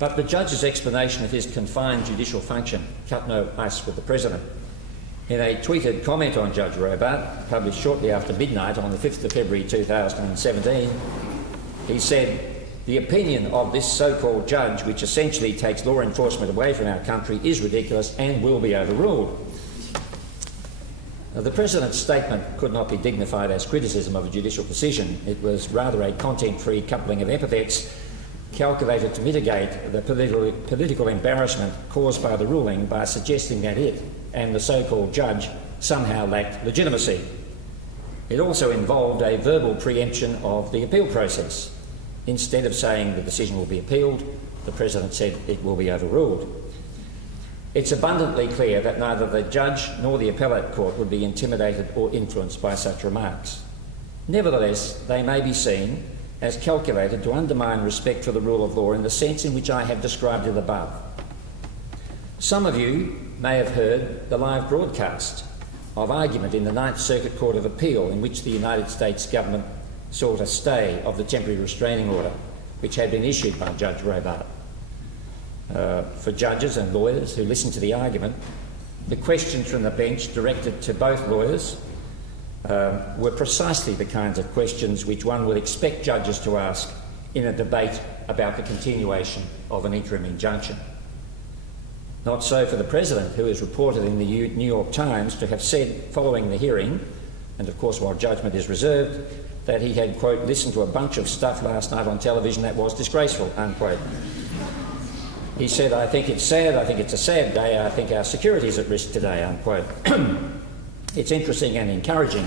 But the judge's explanation of his confined judicial function cut no ice with the President. In a tweeted comment on Judge Robart, published shortly after midnight on the 5th of February 2017, he said, "The opinion of this so-called judge, which essentially takes law enforcement away from our country, is ridiculous and will be overruled." Now, the President's statement could not be dignified as criticism of a judicial decision. It was rather a content-free coupling of epithets calculated to mitigate the political embarrassment caused by the ruling by suggesting that it and the so-called judge somehow lacked legitimacy. It also involved a verbal preemption of the appeal process. Instead of saying the decision will be appealed, the President said it will be overruled. It's abundantly clear that neither the judge nor the appellate court would be intimidated or influenced by such remarks. Nevertheless, they may be seen as calculated to undermine respect for the rule of law in the sense in which I have described it above. Some of you may have heard the live broadcast of argument in the Ninth Circuit Court of Appeal in which the United States government sought a stay of the temporary restraining order which had been issued by Judge Robart. For judges and lawyers who listened to the argument, the questions from the bench directed to both lawyers were precisely the kinds of questions which one would expect judges to ask in a debate about the continuation of an interim injunction. Not so for the President, who is reported in the New York Times to have said following the hearing, and of course while judgment is reserved, that he had, quote, listened to a bunch of stuff last night on television that was disgraceful, unquote. He said, "I think it's sad, I think it's a sad day, I think our security is at risk today," unquote. It's interesting and encouraging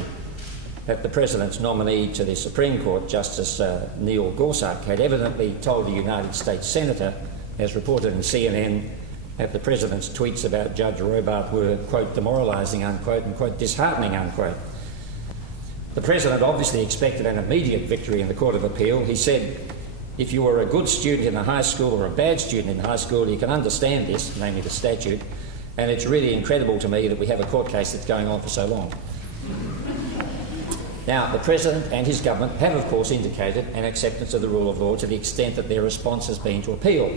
that the President's nominee to the Supreme Court, Justice Neil Gorsuch, had evidently told a United States Senator, as reported in CNN, that the President's tweets about Judge Robart were, quote, demoralising, unquote, and, quote, disheartening, unquote. The President obviously expected an immediate victory in the Court of Appeal. He said, "If you were a good student in a high school or a bad student in high school, you can understand this," namely the statute, "and it's really incredible to me that we have a court case that's going on for so long." Now, the President and his government have, of course, indicated an acceptance of the rule of law to the extent that their response has been to appeal.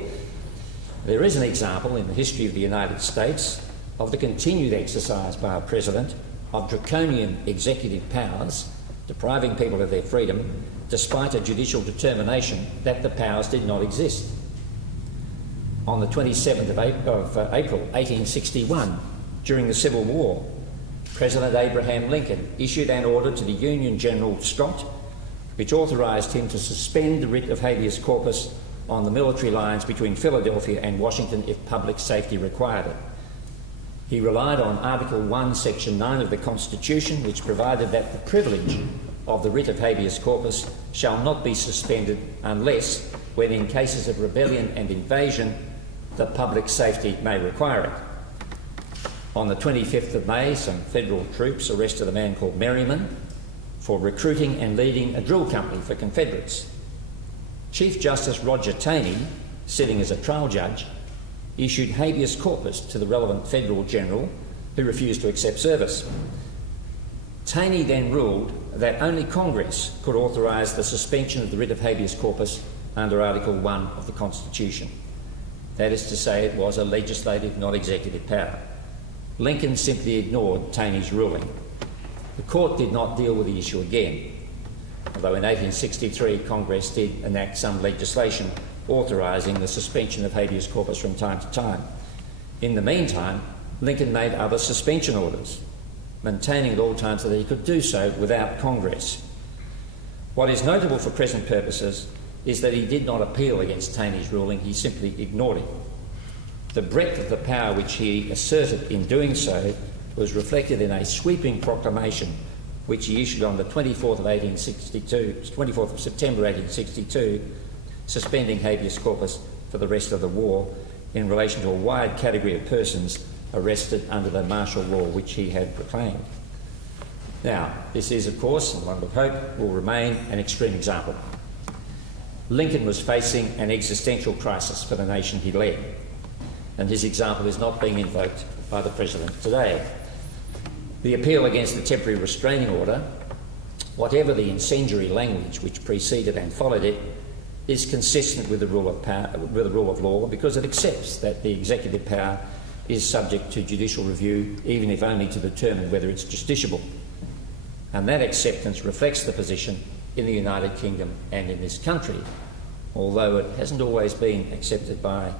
There is an example in the history of the United States of the continued exercise by a President of draconian executive powers, depriving people of their freedom, despite a judicial determination that the powers did not exist. On the 27th of April 1861, during the Civil War, President Abraham Lincoln issued an order to the Union General Scott which authorised him to suspend the writ of habeas corpus on the military lines between Philadelphia and Washington if public safety required it. He relied on Article 1, Section 9 of the Constitution, which provided that the privilege of the writ of habeas corpus shall not be suspended unless, when in cases of rebellion and invasion, the public safety may require it. On the 25th of May, some federal troops arrested a man called Merriman for recruiting and leading a drill company for Confederates. Chief Justice Roger Taney, sitting as a trial judge, issued habeas corpus to the relevant federal general who refused to accept service. Taney then ruled that only Congress could authorise the suspension of the writ of habeas corpus under Article 1 of the Constitution. That is to say, it was a legislative, not executive power. Lincoln simply ignored Taney's ruling. The court did not deal with the issue again, although in 1863 Congress did enact some legislation authorising the suspension of habeas corpus from time to time. In the meantime, Lincoln made other suspension orders, maintaining at all times that he could do so without Congress. What is notable for present purposes is that he did not appeal against Taney's ruling, he simply ignored it. The breadth of the power which he asserted in doing so was reflected in a sweeping proclamation which he issued on the 24th of September 1862, suspending habeas corpus for the rest of the war in relation to a wide category of persons arrested under the martial law which he had proclaimed. Now, this is, of course, and one would hope, will remain an extreme example. Lincoln was facing an existential crisis for the nation he led, and his example is not being invoked by the President today. The appeal against the temporary restraining order, whatever the incendiary language which preceded and followed it, is consistent with the rule of law because it accepts that the executive power is subject to judicial review, even if only to determine whether it's justiciable. And that acceptance reflects the position in the United Kingdom and in this country, although it hasn't always been accepted by